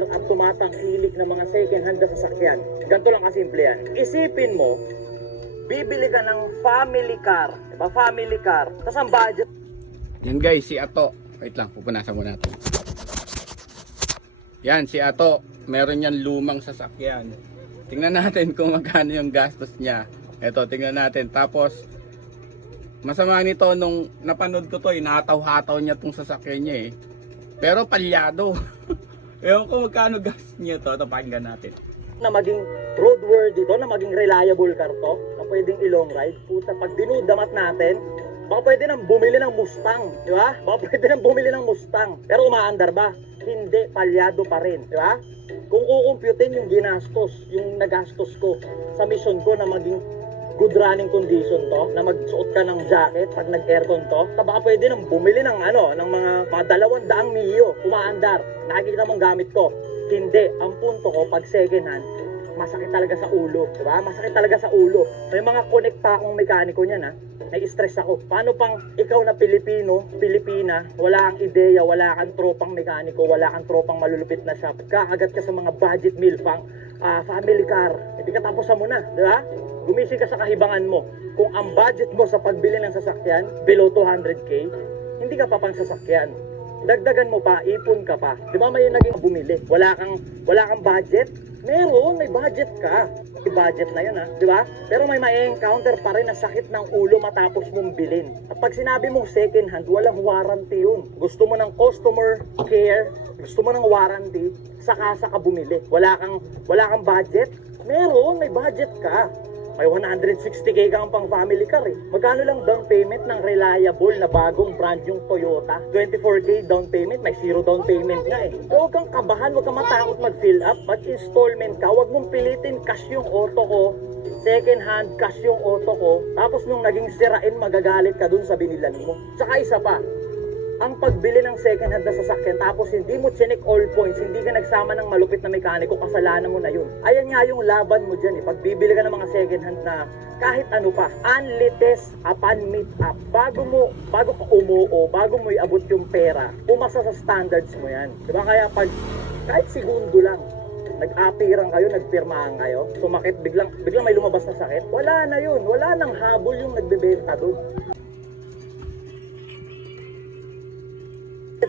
buyer at tumatangkilik ng mga second hand na sasakyan. Ganito lang kasimple yan. Isipin mo, bibili ka ng family car, diba? Family car, tapos ang budget. Yan guys, si Ato. Wait lang, pupunasan muna natin. Yan, si Ato. Meron yan lumang sasakyan. Tingnan natin kung magkano yung gastos niya. Eto, tingnan natin. Tapos, masama nito nung napanood ko to, inataw-hataw niya tong sasakyan niya eh. Pero palyado. Ewan ko magkano gastos niya to. Ito, pakinggan natin. Na maging roadworthy to, na maging reliable car to, na pwedeng i-long ride. Puta, pag dinudamat natin, baka pwede nang bumili ng Mustang, di ba? Baka pwede nang bumili ng Mustang. Pero umaandar ba? Hindi, palyado pa rin, di ba? Kung kukumputin yung ginastos, yung nagastos ko sa mission ko na maging good running condition to, na magsuot ka ng jacket pag nag-aircon to, baka pwede nang bumili ng ng mga 200 milyo, umaandar. Nakikita mong gamit ko. Hindi, ang punto ko pag second hand, masakit talaga sa ulo, di ba? Masakit talaga sa ulo. May mga connect pa akong mekaniko niyan ha. Nai-stress ako. Paano pang ikaw na Pilipino, Pilipina, wala kang ideya, wala kang tropang mekaniko, wala kang tropang malulupit na shop. Kakagat ka sa mga budget meal pang family car. Hindi ka tapusan mo na, di ba? Gumising ka sa kahibangan mo. Kung ang budget mo sa pagbili ng sasakyan, below 200k, hindi ka pa pang sasakyan. Dagdagan mo pa, ipon ka pa. Di ba may naging bumili? Wala kang budget? Meron, may budget ka. May budget na yun ha, di ba? Pero may encounter pa rin na sakit ng ulo matapos mong bilhin. At pag sinabi mong second hand, walang warranty yun. Gusto mo ng customer care, gusto mo ng warranty, saka ka bumili. Wala kang budget? Meron, may budget ka. May 160k kang pang family car eh. Magkano lang down payment ng reliable na bagong brand yung Toyota? 24k down payment, may 0 down payment nga eh. Huwag kang kabahan, huwag kang matakot mag-fill up, mag-installment ka, huwag mong pilitin cash yung auto ko. Second hand, cash yung auto ko. Tapos nung naging sirain, magagalit ka dun sa binilan mo. Tsaka isa pa, ang pagbili ng second hand na sasakyan tapos hindi mo chinek all points, hindi ka nagsama ng malupit na mekaniko, kasalanan mo na yun. Ayan nga yung laban mo dyan eh. Pagbibili ka ng mga second hand na kahit ano pa, only test upon meet up. Bago ka umuo, bago mo iabot yung pera, umasa sa standards mo yan. Diba? Kaya pag kahit segundo lang, nag-apirang kayo, nagpirmahan kayo, sumakit, biglang may lumabas na sakit, wala na yun. Wala nang habol yung nagbebenta doon.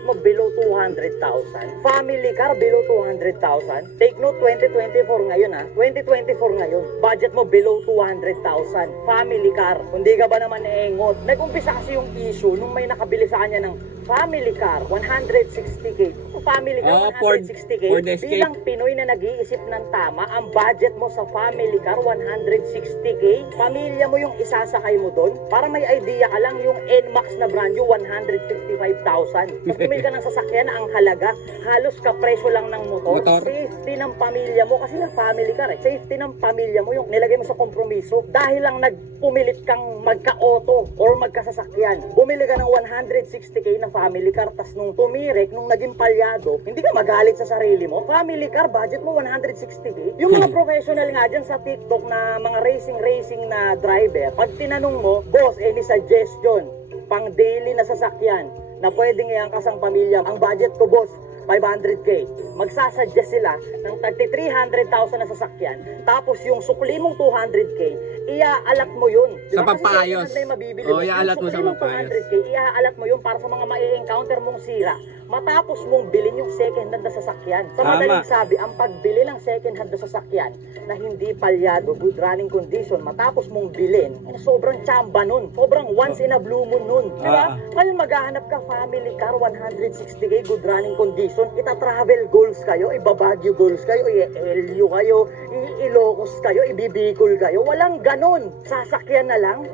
Mo below 200,000. Family car below 200,000. Take note, 2024 ngayon ha. 2024 ngayon. Budget mo below 200,000. Family car. Hindi ka ba naman naengot? Nag-umpisa kasi yung issue nung may nakabili sa kanya ng family car, 160k. Family car, 160k. Bilang Pinoy na nag-iisip ng tama, ang budget mo sa family car, 160k. Pamilya mo yung isasakay mo doon. Para may idea ka lang, yung NMAX na brand new, 155,000. Bumili ka ng sasakyan na ang halaga, halos kapresyo lang ng motor. Safety ng pamilya mo, kasi na family car eh. Safety ng pamilya mo yung nilagay mo sa kompromiso. Dahil lang nagpumilit kang magka-auto or magkasasakyan. Bumili ka ng 160k na family car, tas nung tumirik, nung naging palyado, hindi ka magalit sa sarili mo. Family car, budget mo 160k. Yung mga professional nga dyan sa TikTok na mga racing na driver, pag tinanong mo, boss, any suggestion, pang daily na sasakyan, na pwedeng iangkas ang pamilya. Ang budget ko, boss, 500k. Magsasuggest sila ng 300,000 na sasakyan. Tapos yung sukli mong 200k, iaalat mo yun. Sa pampayos. Iaalat mo sa pampayos. 200k, iaalat mo yun para sa mga mai-encounter mong sira. Matapos mong bilhin yung second hand na sasakyan. Sa madaling sabi, ang pagbili ng second hand na sasakyan na hindi palyado, good running condition, matapos mong bilhin, sobrang tsamba nun. Sobrang once in a blue moon nun. Diba? Ngayon maghahanap ka family car, 160k, good running condition. Ita-travel goals kayo, ibabagyo goals kayo, i-LU kayo, i-Ilocos kayo, ibibicol kayo. Walang ganon. Sasakyan na lang.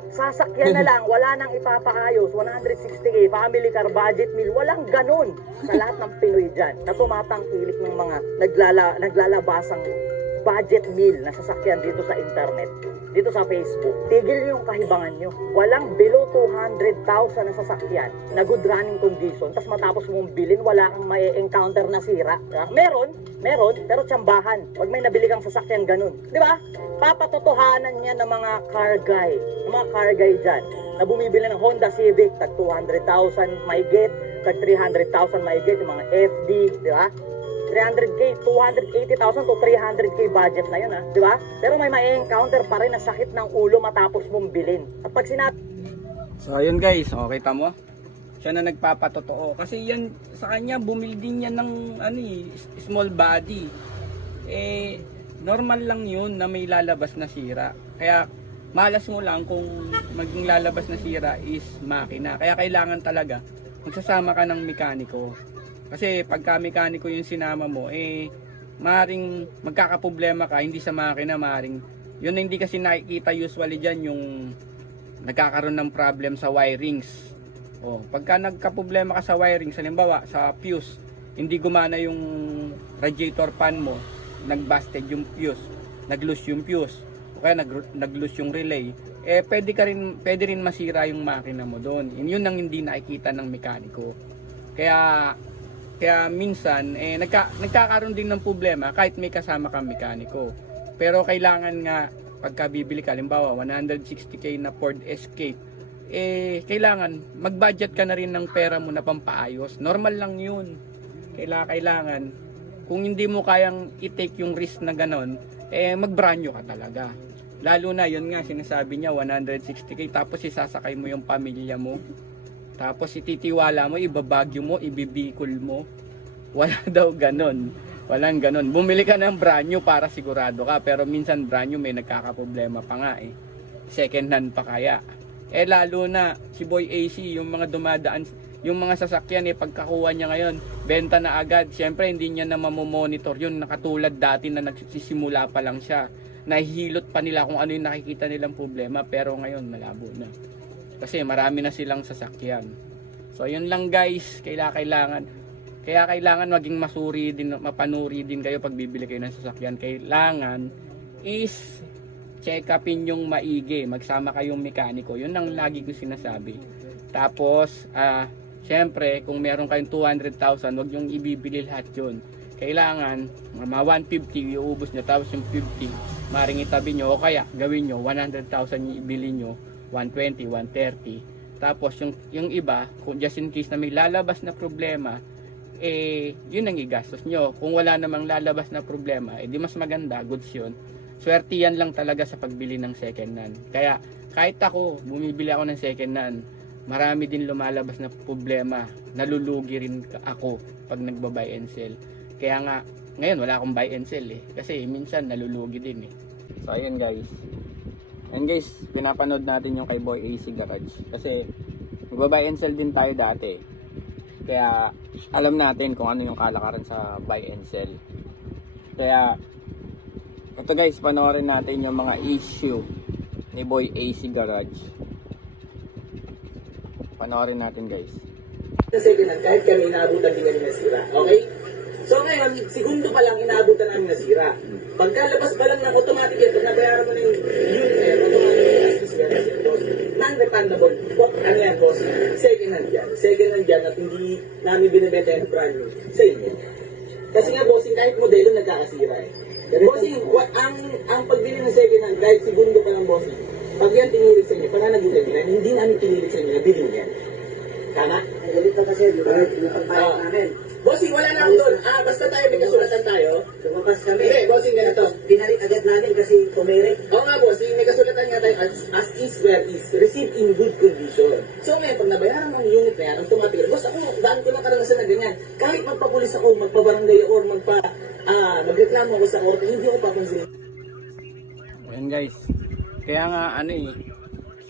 Wala nang ipapakayos. 160k, family car, budget meal. Walang ganon. Sa lahat ng Pinoy dyan na tumatangkilik ng mga naglalabasang budget meal na sasakyan dito sa internet, dito sa Facebook. Tigil yung kahibangan nyo. Walang below 200,000 na sasakyan na good running condition, tas matapos mong bilhin, wala kang mai-encounter na sira. Meron, pero tsambahan. Pag may nabili kang sasakyan ganun. Di ba? Papatotohanan niya ng mga car guy dyan, na bumibili ng Honda Civic, tag 200,000 may get, tag 300,000 may get, yung mga FD, di ba? 300k, 280,000 to 300k budget na yun, ha? Di ba? Pero may ma-encounter pa rin na sakit ng ulo matapos mong bilhin. At pag sinabi... So ayun guys, kita mo? Siya na nagpapatotoo. Kasi yan, sa kanya, bumili din yan ng small body. Normal lang yun na may lalabas na sira. Kaya malas mo lang kung maging lalabas na sira is makina. Kaya kailangan talaga magsasama ka ng mekaniko. Kasi pagka mekaniko yung sinama mo, maring magkakaproblema ka, hindi sa makina, maring yun na hindi kasi nakikita usually dyan yung nagkakaroon ng problem sa wirings. Pagka nagka-problema ka sa wirings, halimbawa sa fuse, hindi gumana yung radiator fan mo, nagbusted yung fuse, nag-loose yung fuse, o kaya nag-loose yung relay, pwede rin masira yung makina mo doon. Yun ang hindi nakikita ng mekaniko. Kaya minsan nagkakaroon din ng problema kahit may kasama kang mekaniko. Pero kailangan nga pagka bibili ka, halimbawa 160k na Ford Escape, kailangan mag-budget ka na rin ng pera mo na pampaayos. Normal lang yun. Kailangan kung hindi mo kayang i-take yung risk na ganon, mag-branyo ka talaga. Lalo na yun nga sinasabi niya 160k, tapos isasakay mo yung pamilya mo, tapos ititiwala mo, ibabagyo mo, ibibikol mo. Wala daw ganon. Walang ganon. Bumili ka ng branyo para sigurado ka, pero minsan branyo may nagkakaproblema pa nga second hand pa kaya. Lalo na si Boy AC, yung mga dumadaan, yung mga sasakyan pagkakuha niya ngayon, benta na agad. Siyempre hindi niya na mamomonitor yun, nakatulad dati na nagsisimula pa lang siya. Nahihilot pa nila kung ano yung nakikita nilang problema, pero ngayon malabo na. Kasi marami na silang sasakyan. So yun lang guys, kailangan maging masuri din, mapanuri din kayo pag bibili kayo ng sasakyan. Kailangan is check upin yung maigi, magsama kayong mekaniko. Yun ang lagi ko sinasabi. Tapos syempre kung meron kayong 200,000, wag yung ibibili lahat yun. Kailangan mga 150 iubos nyo, tapos yung 50 maring itabi nyo, o kaya gawin nyo 100,000 yung ibili nyo, 120, 130. Tapos yung iba, kung just in case na may lalabas na problema, yun ang igastos nyo. Kung wala namang lalabas na problema, di mas maganda, goods yun. Swerte yan lang talaga sa pagbili ng second hand. Kaya kahit ako, bumibili ako ng second hand, marami din lumalabas na problema. Nalulugi rin ako pag nagba-buy and sell. Kaya nga, ngayon wala akong buy and sell kasi minsan nalulugi din So ayun guys. And guys, pinapanood natin yung kay Boy AC Garage. Kasi nagba-buy and sell din tayo dati. Kaya alam natin kung ano yung kalakaran sa buy and sell. Kaya ito guys, panoorin natin yung mga issue ni Boy AC Garage. Panoorin natin guys. Kasi kahit kami inaabutan din namin nasira. Okay? So ngayon, segundo pa lang inaabutan namin nasira. Pagkalabas pa lang ng automatic yan, pag nabayaran mo na yung unit na yan, automatic yan, non-refundable. Ano yan, boss? Second hand yan. Second hand yan at hindi namin binibenta yung brand new. Sa inyo. Kasi nga, bossing, kahit modelo nagkakasira Bossing, ang pagbili ng second hand, kahit segundo pa lang, bossing, pag yan tinilig sa inyo, pananagutan nyo, hindi namin tinilig sa inyo na bilhin yan. Tama? Galit pa kasi, di ba? Pinapagpayag namin. Bossing, wala na ako doon. Basta tayo, may kasulatan tayo. Lumabas kami. Hindi, bossing, ganito. Binalik agad namin kasi tumere. Oo nga, bossing, may kasulatan nga tayo as is where is. Received in good condition. So ngayon, pag nabayaran mo ang unit na yan, automatic. Boss, ako, daan ko lang karanasan na ganyan. Kahit magpapulis ako, magpabarangay or magreklamo ako sa korte, hindi ako papansin. Ayan guys. Kaya nga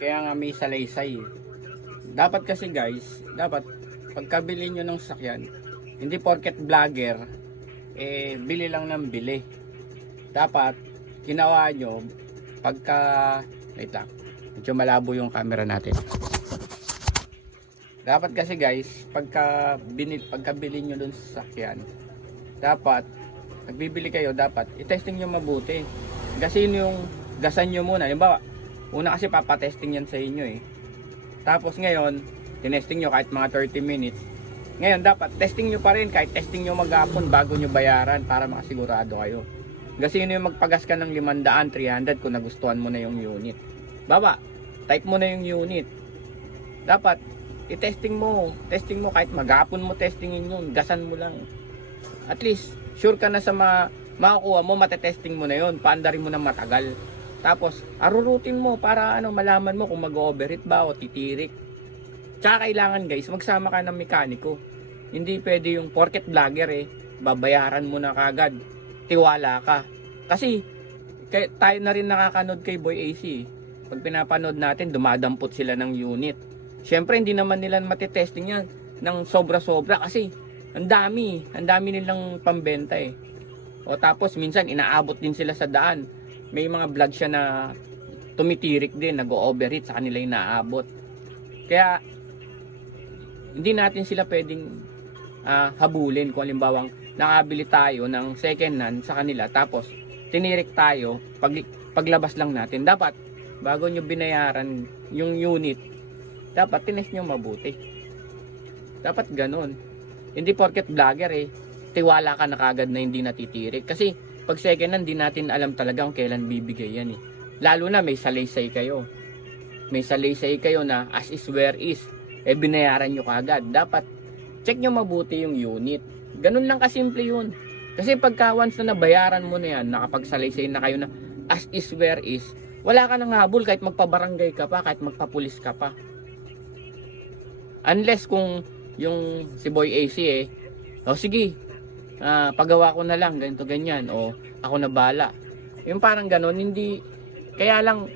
kaya nga may salaysay. Dapat kasi guys, pagkabili nyo ng sakyan, hindi porket vlogger, bili lang ng bili. Dapat, ginawa nyo, wait lang, medyo malabo yung camera natin. Dapat kasi guys, pagkabili nyo dun sa sakyan, dapat, nagbibili kayo, dapat, i-testing nyo mabuti. Kasi yung gasan nyo muna, halimbawa, una kasi papatesting yan sa inyo Tapos ngayon, tinesting nyo kahit mga 30 minutes. Ngayon dapat testing nyo pa rin, kahit testing nyo maghapon bago nyo bayaran para makasigurado kayo. Kasi yun yung magpagas ka ng 500, 300 kung nagustuhan mo na yung unit. Type mo na yung unit. Dapat testing mo kahit maghapon mo testingin yun, gasan mo lang. At least sure ka na sa makukuha mo, matetesting mo na yun, paandarin mo na matagal. Tapos, arurutin mo para malaman mo kung mag-overheat ba o titirik. Tsaka kailangan guys, magsama ka ng mekaniko. Hindi pwede yung porket vlogger babayaran mo na kagad. Tiwala ka. Kasi, tayo na rin nakakanood kay Boy AC. Pag pinapanood natin, dumadampot sila ng unit. Siyempre, hindi naman nila matitesting yan ng sobra-sobra kasi ang dami nilang pambenta O tapos, minsan, inaabot din sila sa daan. May mga vlog siya na tumitirik din, nag-overheat sa kanila yung naabot. Kaya hindi natin sila pwedeng habulin kung halimbawang nakabili tayo ng second hand sa kanila tapos tinirik tayo, paglabas lang natin. Dapat bago nyo binayaran yung unit, dapat tinest nyo mabuti. Dapat ganun. Hindi porket vlogger tiwala ka na kagad na hindi natitirik. Kasi pag second hand, di natin alam talaga kung kailan bibigay yan Lalo na may salaysay kayo. May salaysay kayo na as is where is. Binayaran nyo kagad. Dapat check nyo mabuti yung unit. Ganun lang kasimple yun. Kasi pagka once na nabayaran mo na yan, nakapagsalaysay na kayo na as is where is, wala ka nang habol kahit magpabarangay ka pa, kahit magpapulis ka pa. Unless kung yung si Boy AC sige, pagawa ko na lang ganito ganyan o ako na bala, yung parang ganon. Hindi, kaya lang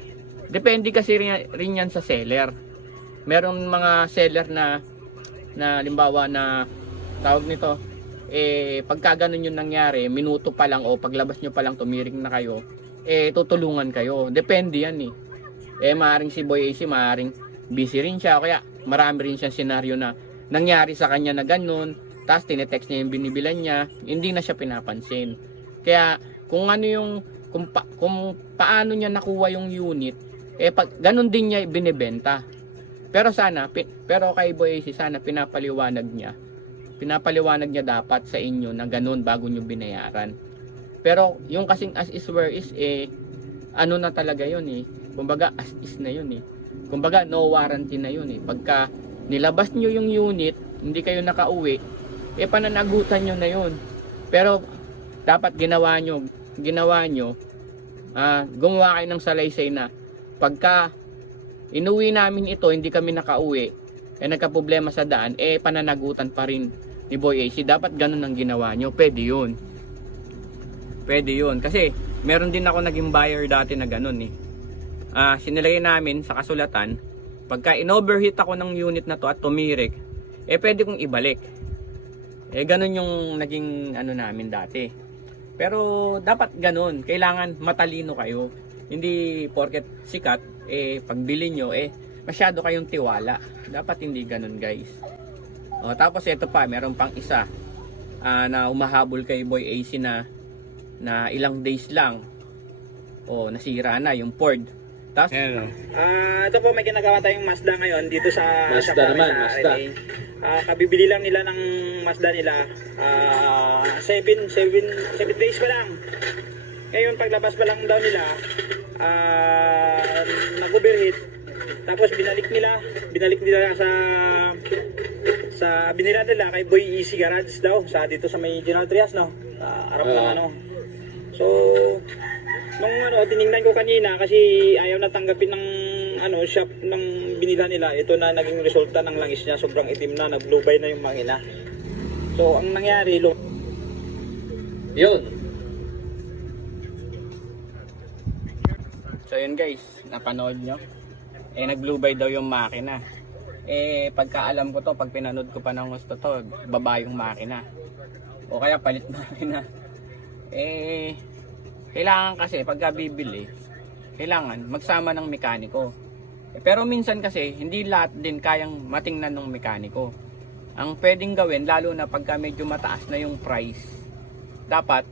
depende kasi rin yan sa seller. Meron mga seller na limbawa na tawag nito pagka ganon yung nangyari, minuto pa lang o paglabas nyo pa lang tumiring na kayo, tutulungan kayo. Depende yan maaaring si Boy AC maaaring busy rin siya, kaya marami rin siyang senaryo na nangyari sa kanya na ganon. Tapos tinetext niya yung binibilan niya, hindi na siya pinapansin. Kaya kung ano yung kung paano niya nakuha yung unit, ganun din niya binebenta. Pero kay Boy AC sana pinapaliwanag niya dapat sa inyo na ganun bago niyo binayaran. Pero yung kasing as is where is ano na talaga yun kumbaga as is na yun kumbaga no warranty na yun pagka nilabas niyo yung unit, hindi kayo nakauwi, pananagutan nyo na yun. Pero dapat ginawa nyo gumawa kayo ng salaysay na pagka inuwi namin ito, hindi kami nakauwi, nagka-problema sa daan, pananagutan pa rin ni Boy AC. Dapat ganun ang ginawa nyo. Pwede yun kasi meron din ako naging buyer dati na ganun sinilagay namin sa kasulatan, pagka in-overheat ako ng unit na to at tumirik, pwede kong ibalik. Ganun yung naging namin dati. Pero dapat ganun, kailangan matalino kayo. Hindi porket sikat pagbili nyo masyado kayong tiwala. Dapat hindi ganun guys. Tapos ito pa, meron pang isa na umahabol kay Boy AC na ilang days lang nasira na yung Ford. Tapos ito po, may ginagawa tayong Mazda ngayon dito sa Mazda naman, Mazda. Kabibili lang nila ng Mazda nila 7 days pa lang. Ngayon paglabas pa lang daw nila nag-overheat. Tapos binalik nila sa binila nila kay Boy AC Garage daw dito sa may General Trias harap ng So nung tiningnan ko kanina kasi ayaw na tanggapin ng shop ng binila nila, ito na naging resulta ng langis niya, sobrang itim na, nag-blue-bay na yung makina. So ang nangyari Yun. So yun guys, napanood nyo. Nag-blue-by daw yung makina. Pagka alam ko to, pag pinanood ko pa ng gusto to, baba yung makina. O kaya palit makina. Kailangan kasi pagka bibili, kailangan magsama ng mekaniko. Pero minsan kasi hindi lahat din kayang matingnan ng mekaniko. Ang pwedeng gawin, lalo na pagka medyo mataas na yung price, dapat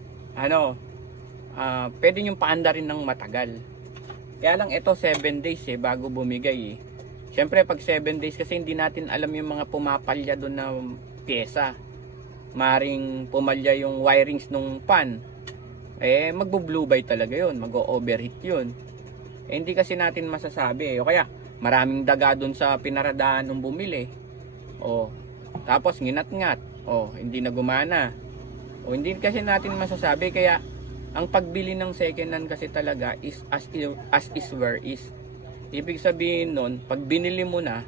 pwede yung paanda rin ng matagal. Kaya lang ito 7 days bago bumigay Siyempre pag 7 days kasi hindi natin alam yung mga pumapalya doon na pyesa. Maring pumalya yung wirings nung pan, magbo-blue by talaga yun, mag-overheat yun. Hindi kasi natin masasabi o kaya maraming daga doon sa pinaradaan nung bumili. Tapos nginat-ngat, hindi na gumana. O hindi kasi natin masasabi, kaya ang pagbili ng second hand kasi talaga is as is where is. Ibig sabihin nun, pag binili mo na,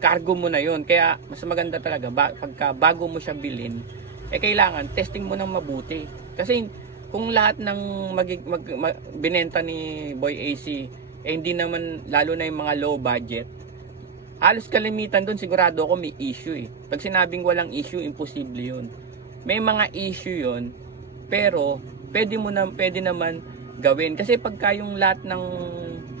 cargo mo na yon. Kaya mas maganda talaga pagka bago mo siya bilhin, kailangan testing mo ng mabuti. Kasi kung lahat ng binenta ni Boy AC hindi naman, lalo na yung mga low budget, halos kalimitan doon sigurado ako may issue. Pag sinabing walang issue, imposible yun. May mga issue yon, pero pwede naman gawin. Kasi pagka yung lahat ng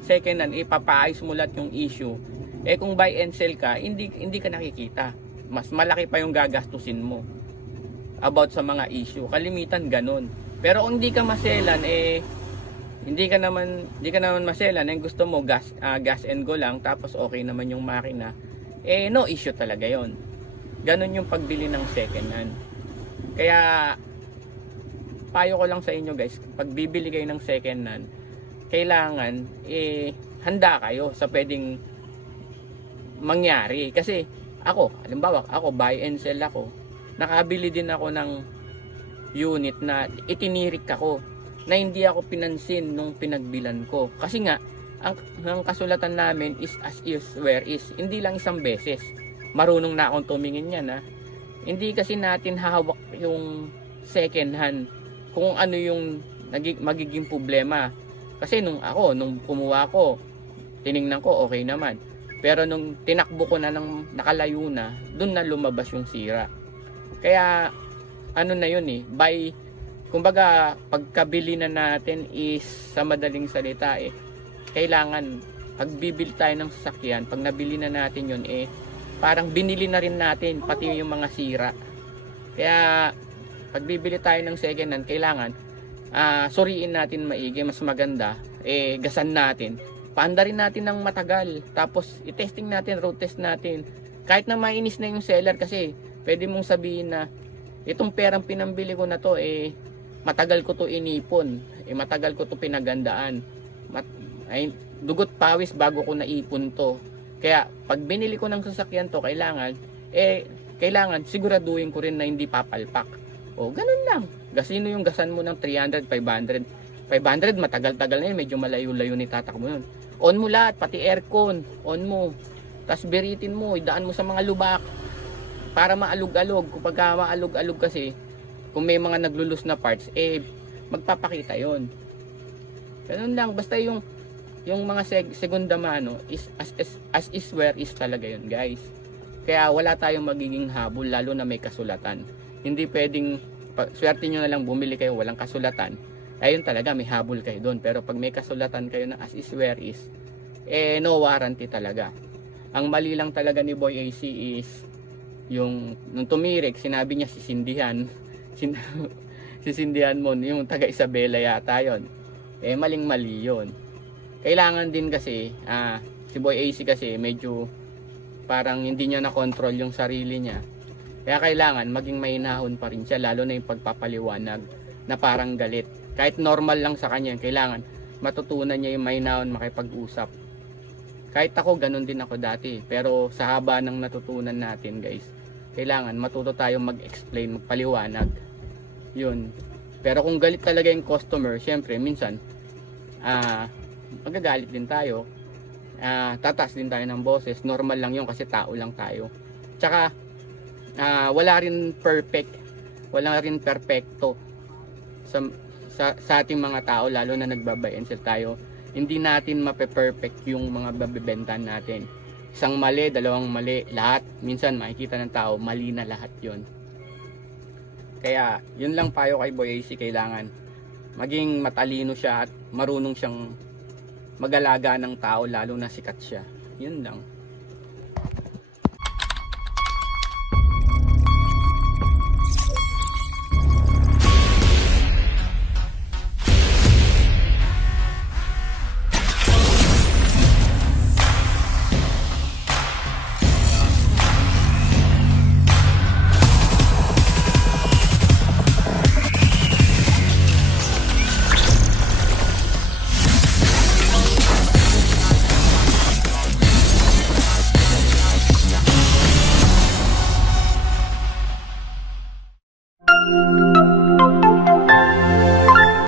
second hand ipapaayos mo lahat yung issue, kung buy and sell ka, hindi ka nakikita. Mas malaki pa yung gagastusin mo about sa mga issue. Kalimitan ganun. Pero kung hindi ka maselan, hindi ka naman maselan, gusto mo gas and go lang, tapos okay naman yung makina, no issue talaga yon. Ganun yung pagbili ng second hand. Kaya payo ko lang sa inyo guys, pag bibili kayo ng second hand, kailangan handa kayo sa pwedeng mangyari. Kasi halimbawa ako buy and sell ako, nakabili din ako ng unit na itinirik ako, na hindi ako pinansin nung pinagbilan ko. Kasi nga, ang kasulatan namin is as is where is. Hindi lang isang beses. Marunong na akong tumingin yan, ha. Hindi kasi natin hahawak yung second hand kung ano yung magiging problema. Kasi nung kumuha ko, tiningnan ko, okay naman. Pero nung tinakbo ko na ng nakalayo na, dun na lumabas yung sira. Kaya, na yun kumbaga, pagkabili na natin is, sa madaling salita kailangan, pag bibili tayo ng sasakyan, pag nabili na natin yun parang binili na rin natin, pati yung mga sira. Kaya, pag bibili tayo ng second hand, kailangan, suriin natin maigi, mas maganda, gasan natin. Paandarin natin ng matagal, tapos i-testing natin, road test natin. Kahit na mainis na yung seller, kasi pwede mong sabihin na, itong perang pinambili ko na to, matagal ko to inipon, matagal ko to pinagandaan, dugot pawis bago ko naipon to. Kaya pag binili ko ng sasakyan to, kailangan siguraduhin ko rin na hindi papalpak. O ganun lang, gasino yung gasan mo ng 300, 500 matagal-tagal na yun, medyo malayo-layo ni tatakbo yun. On mo lahat, pati aircon on mo, tas biritin mo, idaan mo sa mga lubak para maalog-alog. Kapag maalog-alog kasi, kung may mga naglulus na parts, magpapakita yon. Ganun lang, basta yung mga segunda mano is as is where is talaga yun, guys. Kaya wala tayong magiging habol, lalo na may kasulatan. Hindi pwedeng swerte nyo na lang bumili kayo walang kasulatan, ayun talaga may habol kayo doon. Pero pag may kasulatan kayo na as is where is, no warranty talaga. Ang mali lang talaga ni Boy AC is yung nung tumirik, sinabi niya sisindihan mo, yung taga Isabela yata yon. Maling-mali yon. Kailangan din kasi si Boy AC kasi medyo parang hindi niya na control yung sarili niya. Kaya kailangan maging mahinahon pa rin siya, lalo na yung pagpapaliwanag na parang galit. Kahit normal lang sa kanya, kailangan matutunan niya yung mahinahon, makipag-usap. Kahit ako, ganun din ako dati. Pero sa haba ng natutunan natin, guys, kailangan matuto tayong mag-explain, magpaliwanag. Yun. Pero kung galit talaga yung customer, syempre, minsan, magagalit din tayo. Tataas din tayo ng boses. Normal lang yun kasi tao lang tayo. Tsaka, wala rin perfecto sa ating mga tao, lalo na nagbabay and sell tayo. Hindi natin mape-perfect yung mga babibenta natin. Isang mali, dalawang mali, lahat. Minsan makikita ng tao, mali na lahat yon. Kaya, yun lang payo kay Boy AC, kailangan maging matalino siya at marunong siyang mag-alaga ng tao, lalo na sikat siya. Yun lang.